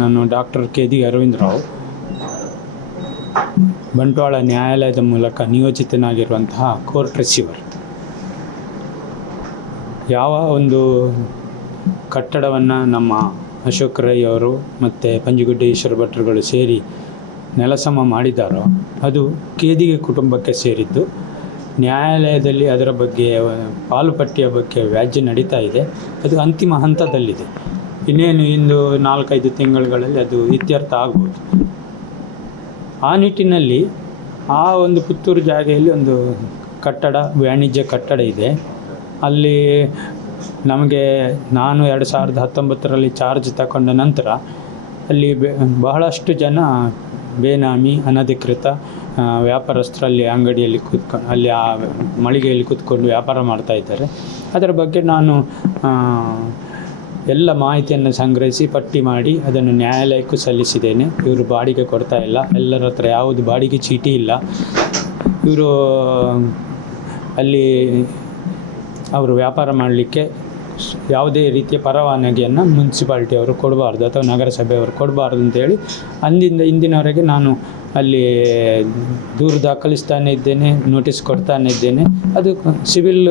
ನಾನು ಡಾಕ್ಟರ್ ಕೆ.ದಿ. ಅರವಿಂದ್ ರಾವ್, ಬಂಟ್ವಾಳ ನ್ಯಾಯಾಲಯದ ಮೂಲಕ ನಿಯೋಜಿತನಾಗಿರುವಂತಹ ಕೋರ್ಟ್ ರಿಸೀವರ್. ಯಾವ ಒಂದು ಕಟ್ಟಡವನ್ನು ನಮ್ಮ ಅಶೋಕ್ ರೈ ಅವರು ಮತ್ತು ಪಂಜುಗುಡ್ಡೆ ಈಶ್ವರ ಭಟ್ರುಗಳು ಸೇರಿ ನೆಲಸಮ ಮಾಡಿದ್ದಾರೋ ಅದು ಕೆ.ದಿ. ಕುಟುಂಬಕ್ಕೆ ಸೇರಿದ್ದು. ನ್ಯಾಯಾಲಯದಲ್ಲಿ ಅದರ ಬಗ್ಗೆ ಪಾಲುಪಟ್ಟಿಯ ಬಗ್ಗೆ ವ್ಯಾಜ್ಯ ನಡೀತಾ ಇದೆ. ಅದು ಅಂತಿಮ ಹಂತದಲ್ಲಿದೆ. ಇನ್ನೇನು ಇಂದು 4-5 ತಿಂಗಳುಗಳಲ್ಲಿ ಅದು ಇತ್ಯರ್ಥ ಆಗ್ಬೋದು. ಆ ನಿಟ್ಟಿನಲ್ಲಿ ಆ ಒಂದು ಪುತ್ತೂರು ಜಾಗೆಯಲ್ಲಿ ಒಂದು ಕಟ್ಟಡ, ವಾಣಿಜ್ಯ ಕಟ್ಟಡ ಇದೆ. ಅಲ್ಲಿ ನಾನು 2019ರಲ್ಲಿ ಚಾರ್ಜ್ ತಗೊಂಡ ನಂತರ ಅಲ್ಲಿ ಬಹಳಷ್ಟು ಜನ ಬೇನಾಮಿ ಅನಧಿಕೃತ ವ್ಯಾಪಾರಸ್ಥರಲ್ಲಿ ಅಂಗಡಿಯಲ್ಲಿ ಕೂತ್ಕೊಂಡು ಅಲ್ಲಿ ಆ ಮಳಿಗೆಯಲ್ಲಿ ಕೂತ್ಕೊಂಡು ವ್ಯಾಪಾರ ಮಾಡ್ತಾ ಇದ್ದಾರೆ. ಅದರ ಬಗ್ಗೆ ನಾನು ಎಲ್ಲ ಮಾಹಿತಿಯನ್ನು ಸಂಗ್ರಹಿಸಿ ಪಟ್ಟಿ ಮಾಡಿ ಅದನ್ನು ನ್ಯಾಯಾಲಯಕ್ಕೂ ಸಲ್ಲಿಸಿದ್ದೇನೆ. ಇವರು ಬಾಡಿಗೆ ಕೊಡ್ತಾ ಇಲ್ಲ, ಎಲ್ಲರ ಹತ್ರ ಯಾವುದು ಬಾಡಿಗೆ ಚೀಟಿ ಇಲ್ಲ. ಇವರು ಅಲ್ಲಿ ಅವರು ವ್ಯಾಪಾರ ಮಾಡಲಿಕ್ಕೆ ಯಾವುದೇ ರೀತಿಯ ಪರವಾನಗಿಯನ್ನು ಮುನ್ಸಿಪಾಲ್ಟಿಯವರು ಕೊಡಬಾರ್ದು ಅಥವಾ ನಗರಸಭೆಯವರು ಕೊಡಬಾರ್ದು ಅಂತೇಳಿ ಇಂದಿನವರೆಗೆ ನಾನು ಅಲ್ಲಿ ದೂರು ದಾಖಲಿಸ್ತಾನೆ ಇದ್ದೇನೆ, ನೋಟಿಸ್ ಕೊಡ್ತಾನೆ ಇದ್ದೇನೆ. ಅದು ಸಿವಿಲ್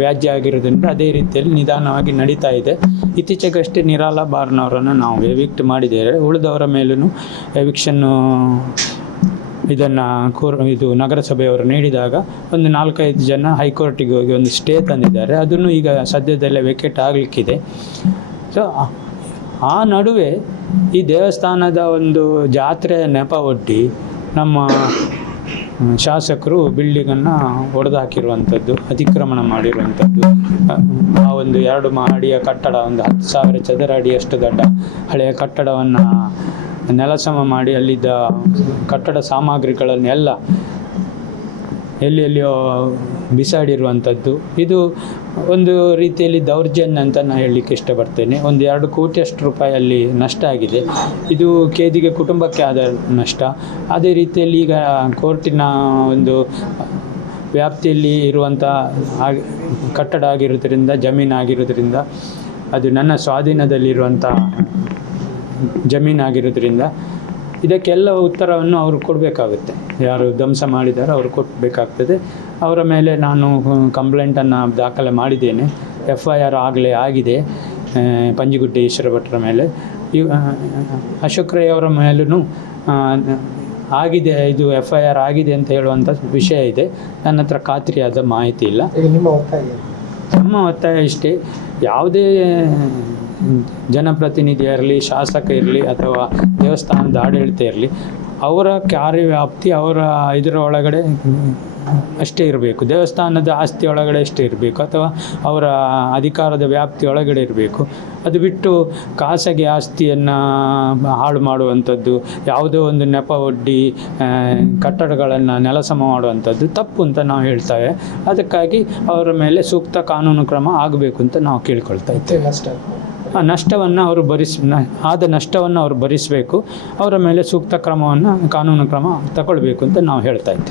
ವ್ಯಾಜ್ಯ ಆಗಿರೋದ್ರಿಂದ ಅದೇ ರೀತಿಯಲ್ಲಿ ನಿಧಾನವಾಗಿ ನಡೀತಾ ಇದೆ. ಇತ್ತೀಚೆಗಷ್ಟೇ ನಿರಾಲ ಬಾರ್ನವರನ್ನು ನಾವು ಎವಿಕ್ಟ್ ಮಾಡಿದ್ದೇವೆ. ಉಳಿದವರ ಮೇಲೂ ಎವಿಕ್ಷನ್ನು ಇದು ನಗರಸಭೆಯವರು ನೀಡಿದಾಗ ಒಂದು 4-5 ಜನ ಹೈಕೋರ್ಟಿಗೆ ಹೋಗಿ ಒಂದು ಸ್ಟೇ ತಂದಿದ್ದಾರೆ. ಅದನ್ನು ಈಗ ಸದ್ಯದಲ್ಲೇ ವೇಕೆಟ್ ಆಗಲಿಕ್ಕಿದೆ. ಸೊ ಆ ನಡುವೆ ಈ ದೇವಸ್ಥಾನದ ಒಂದು ಜಾತ್ರೆಯ ನೆಪ ಒಡ್ಡಿ ನಮ್ಮ ಶಾಸಕರು ಬಿಲ್ಡಿಂಗನ್ನು ಒಡೆದು ಹಾಕಿರುವಂಥದ್ದು, ಅತಿಕ್ರಮಣ ಮಾಡಿರುವಂಥದ್ದು. ಆ ಒಂದು 2 ಮಹಡಿಯ ಕಟ್ಟಡ, ಒಂದು 10,000 ಚದರ ಅಡಿಯಷ್ಟು ದೊಡ್ಡ ಹಳೆಯ ಕಟ್ಟಡವನ್ನು ನೆಲಸಮ ಮಾಡಿ ಅಲ್ಲಿದ್ದ ಕಟ್ಟಡ ಸಾಮಗ್ರಿಗಳನ್ನೆಲ್ಲ ಎಲ್ಲೆಲ್ಲಿಯೋ ಬಿಸಾಡಿರುವಂಥದ್ದು. ಇದು ಒಂದು ರೀತಿಯಲ್ಲಿ ದೌರ್ಜನ್ಯ ಅಂತ ನಾನು ಹೇಳಲಿಕ್ಕೆ ಇಷ್ಟಪಡ್ತೇನೆ. ಒಂದು 2 ಕೋಟಿಯಷ್ಟು ರೂಪಾಯಿ ಅಲ್ಲಿ ನಷ್ಟ ಆಗಿದೆ. ಇದು ಕೆ.ದಿ. ಕುಟುಂಬಕ್ಕೆ ಆದ ನಷ್ಟ. ಅದೇ ರೀತಿಯಲ್ಲಿ ಈಗ ಕೋರ್ಟಿನ ಒಂದು ವ್ಯಾಪ್ತಿಯಲ್ಲಿ ಇರುವಂಥ ಕಟ್ಟಡ ಆಗಿರೋದ್ರಿಂದ, ಜಮೀನಾಗಿರೋದ್ರಿಂದ, ಅದು ನನ್ನ ಸ್ವಾಧೀನದಲ್ಲಿರುವಂಥ ಜಮೀನಾಗಿರೋದ್ರಿಂದ ಇದಕ್ಕೆಲ್ಲ ಉತ್ತರವನ್ನು ಅವರು ಕೊಡಬೇಕಾಗುತ್ತೆ. ಯಾರು ಧ್ವಂಸ ಮಾಡಿದಾರೋ ಅವರು ಕೊಡಬೇಕಾಗ್ತದೆ. ಅವರ ಮೇಲೆ ನಾನು ಕಂಪ್ಲೇಂಟನ್ನು ದಾಖಲೆ ಮಾಡಿದ್ದೇನೆ. FIR ಆಗಲೇ ಆಗಿದೆ ಪಂಜುಗುಡ್ಡೆ ಈಶ್ವರ ಭಟ್ರ ಮೇಲೆ. ಅಶೋಕ್ ರೈ ಅವರ ಮೇಲೂ ಆಗಿದೆ, ಇದು FIR ಆಗಿದೆ ಅಂತ ಹೇಳುವಂಥ ವಿಷಯ ಇದೆ. ನನ್ನ ಹತ್ರ ಖಾತ್ರಿಯಾದ ಮಾಹಿತಿ ಇಲ್ಲ. ನಮ್ಮ ಒತ್ತಾಯ ಇಷ್ಟೇ, ಯಾವುದೇ ಜನಪ್ರತಿನಿಧಿ ಇರಲಿ, ಶಾಸಕ ಇರಲಿ ಅಥವಾ ದೇವಸ್ಥಾನದ ಆಡಳಿತ ಇರಲಿ, ಅವರ ಕಾರ್ಯವ್ಯಾಪ್ತಿ ಅವರ ಇದರ ಒಳಗಡೆ ಅಷ್ಟೇ ಇರಬೇಕು. ದೇವಸ್ಥಾನದ ಆಸ್ತಿ ಒಳಗಡೆ ಅಷ್ಟೇ ಇರಬೇಕು ಅಥವಾ ಅವರ ಅಧಿಕಾರದ ವ್ಯಾಪ್ತಿ ಒಳಗಡೆ ಇರಬೇಕು. ಅದು ಬಿಟ್ಟು ಖಾಸಗಿ ಆಸ್ತಿಯನ್ನು ಹಾಳು ಮಾಡುವಂಥದ್ದು, ಯಾವುದೋ ಒಂದು ನೆಪ ಒಡ್ಡಿ ಕಟ್ಟಡಗಳನ್ನು ನೆಲಸಮ ಮಾಡುವಂಥದ್ದು ತಪ್ಪು ಅಂತ ನಾವು ಹೇಳ್ತೇವೆ. ಅದಕ್ಕಾಗಿ ಅವರ ಮೇಲೆ ಸೂಕ್ತ ಕಾನೂನು ಕ್ರಮ ಆಗಬೇಕು ಅಂತ ನಾವು ಕೇಳ್ಕೊಳ್ತಾ ಇದ್ದೇವೆ. ನಷ್ಟವನ್ನು ಅವರು ನಷ್ಟವನ್ನು ಅವರು ಭರಿಸಬೇಕು. ಅವರ ಮೇಲೆ ಸೂಕ್ತ ಕ್ರಮವನ್ನು, ಕಾನೂನು ಕ್ರಮ ತಗೊಳ್ಬೇಕು ಅಂತ ನಾವು ಹೇಳ್ತಾ ಇದ್ದೇವೆ.